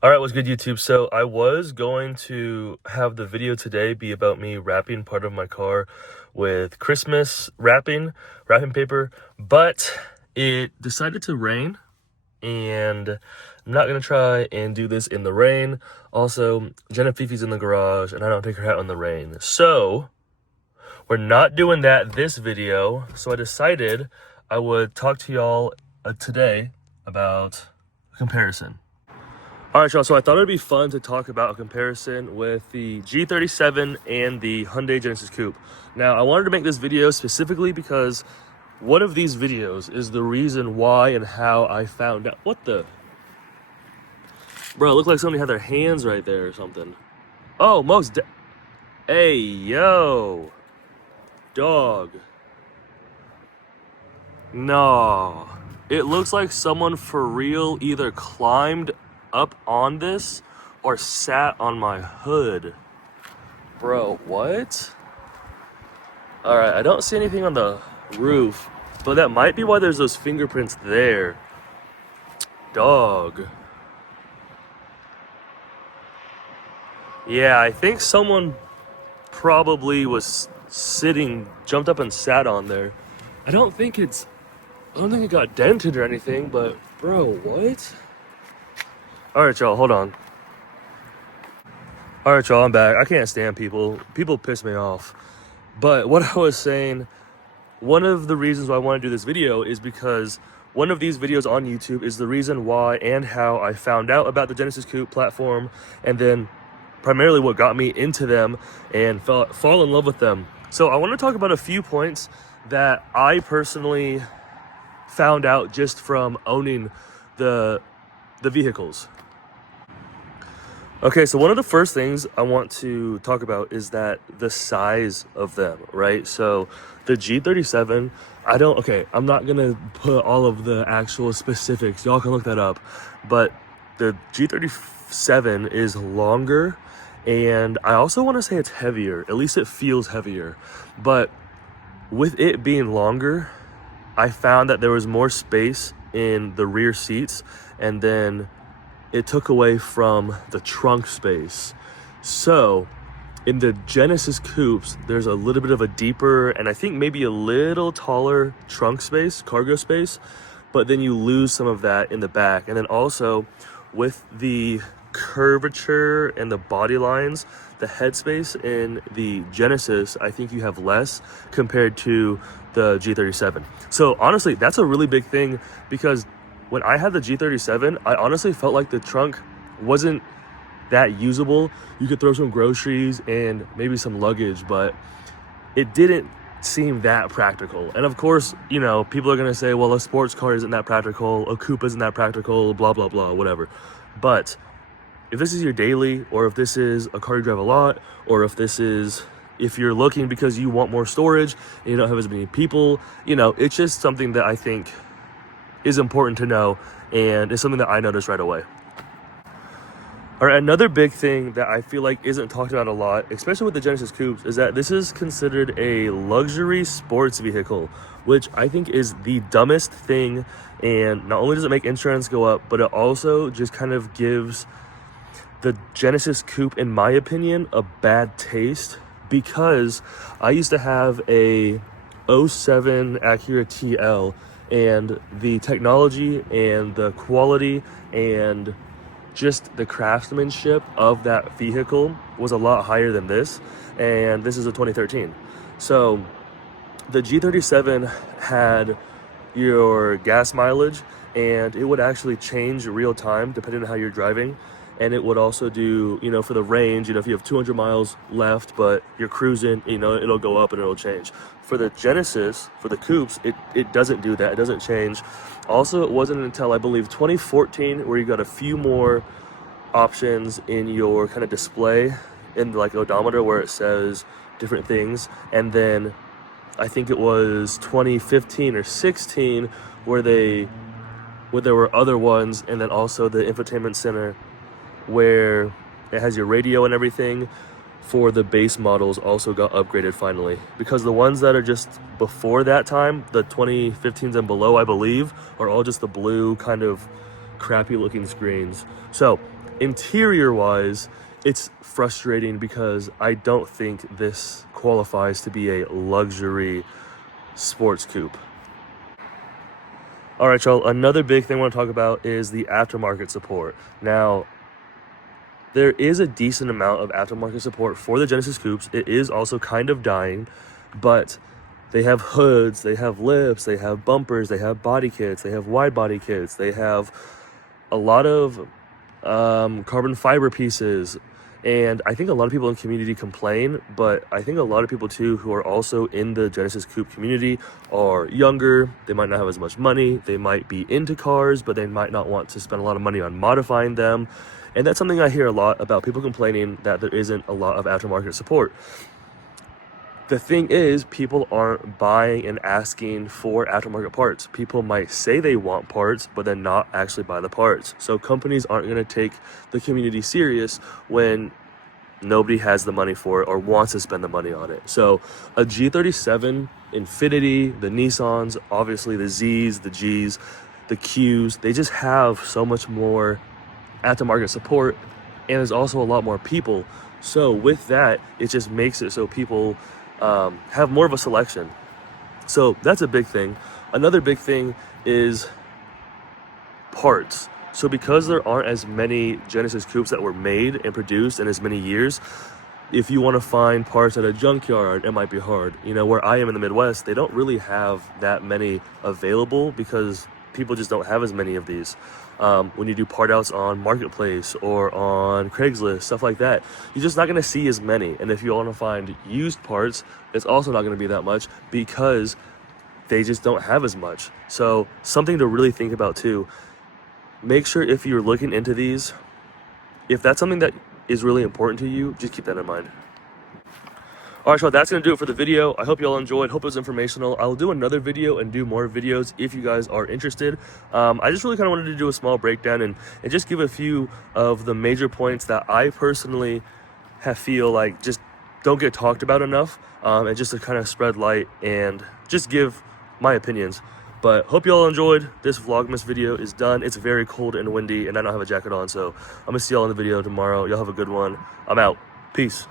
All right, what's good, YouTube? So I was going to have the video today be about me wrapping part of my car with Christmas wrapping paper, but it decided to rain, and I'm not gonna try and do this in the rain. Also, Jenna Fifi's in the garage, and I don't take her out in the rain, so we're not doing that this video. So I decided I would talk to y'all today about a comparison. All right, y'all, so I thought it'd be fun to talk about a comparison with the G37 and the Hyundai Genesis Coupe. Now, I wanted to make this video specifically because one of these videos is the reason why and how I found out. What the? Bro, it looked like somebody had their hands right there or something. Oh, hey, yo. Dog. No. It looks like someone for real either climbed up on this or sat on my hood. Bro, what? All right, I don't see anything on the roof, but that might be why there's those fingerprints there. Dog. Yeah, I think someone probably was jumped up and sat on there. I don't think it got dented or anything, but bro, what? All right, y'all, hold on. All right, y'all, I'm back. I can't stand people. People piss me off. But what I was saying, one of the reasons why I want to do this video is because one of these videos on YouTube is the reason why and how I found out about the Genesis Coupe platform, and then primarily what got me into them and fall in love with them. So I want to talk about a few points that I personally found out just from owning the vehicles. Okay, so one of the first things I want to talk about is that the size of them, right? So the G37, I'm not gonna put all of the actual specifics. Y'all can look that up. But the G37 is longer, and I also want to say it's heavier. At least it feels heavier. But with it being longer, I found that there was more space in the rear seats, and then it took away from the trunk space. So in the Genesis Coupes, there's a little bit of a deeper and I think maybe a little taller trunk space, cargo space, but then you lose some of that in the back. And then also with the curvature and the body lines, the headspace in the Genesis, I think you have less compared to the G37. So honestly, that's a really big thing, because when I had the G37, I honestly felt like the trunk wasn't that usable. You could throw some groceries and maybe some luggage, but it didn't seem that practical. And of course, you know, people are gonna say, well, a sports car isn't that practical, a coupe isn't that practical, blah, blah, blah, whatever. But if this is your daily, or if this is a car you drive a lot, or if you're looking because you want more storage and you don't have as many people, you know, it's just something that I think is important to know, and it's something that I noticed right away. All right, another big thing that I feel like isn't talked about a lot, especially with the Genesis Coupes, is that this is considered a luxury sports vehicle, which I think is the dumbest thing. And not only does it make insurance go up, but it also just kind of gives the Genesis Coupe, in my opinion, a bad taste, because I used to have a 07 Acura TL, and the technology and the quality and just the craftsmanship of that vehicle was a lot higher than this, and this is a 2013. So the G37 had your gas mileage, and it would actually change real time depending on how you're driving. And it would also do, you know, for the range, you know, if you have 200 miles left, but you're cruising, you know, it'll go up and it'll change. For the Genesis, for the Coupes, it doesn't do that. It doesn't change. Also, it wasn't until, I believe, 2014 where you got a few more options in your kind of display in like odometer where it says different things. And then I think it was 2015 or 16 where there were other ones, and then also the infotainment center where it has your radio and everything for the base models also got upgraded finally, because the ones that are just before that time, the 2015s and below, I believe, are all just the blue kind of crappy looking screens. So interior wise, it's frustrating because I don't think this qualifies to be a luxury sports coupe. All right, y'all, another big thing I want to talk about is the aftermarket support. Now, there is a decent amount of aftermarket support for the Genesis Coupes. It is also kind of dying, but they have hoods, they have lips, they have bumpers, they have body kits, they have wide body kits, they have a lot of carbon fiber pieces. And I think a lot of people in the community complain, but I think a lot of people too who are also in the Genesis Coupe community are younger. They might not have as much money. They might be into cars, but they might not want to spend a lot of money on modifying them. And that's something I hear a lot about, people complaining that there isn't a lot of aftermarket support. The thing is, people aren't buying and asking for aftermarket parts. People might say they want parts, but then not actually buy the parts. So companies aren't going to take the community serious when nobody has the money for it or wants to spend the money on it. So a G37, Infiniti, the Nissans, obviously the Zs, the Gs, the Qs, they just have so much more aftermarket support, and there's also a lot more people. So with that, it just makes it so people have more of a selection. So that's a big thing. Another big thing is parts. So because there aren't as many Genesis Coupes that were made and produced in as many years, if you want to find parts at a junkyard, it might be hard. You know, where I am in the Midwest, they don't really have that many available because people just don't have as many of these. When you do part outs on Marketplace or on Craigslist, stuff like that, you're just not going to see as many. And if you want to find used parts, it's also not going to be that much because they just don't have as much. So something to really think about too. Make sure if you're looking into these, if that's something that is really important to you, just keep that in mind. All right, so that's going to do it for the video. I hope you all enjoyed. Hope it was informational. I'll do another video and do more videos if you guys are interested. I just really kind of wanted to do a small breakdown and just give a few of the major points that I personally feel like just don't get talked about enough, and just to kind of spread light and just give my opinions. But hope you all enjoyed. This Vlogmas video is done. It's very cold and windy, and I don't have a jacket on, so I'm going to see y'all in the video tomorrow. Y'all have a good one. I'm out. Peace.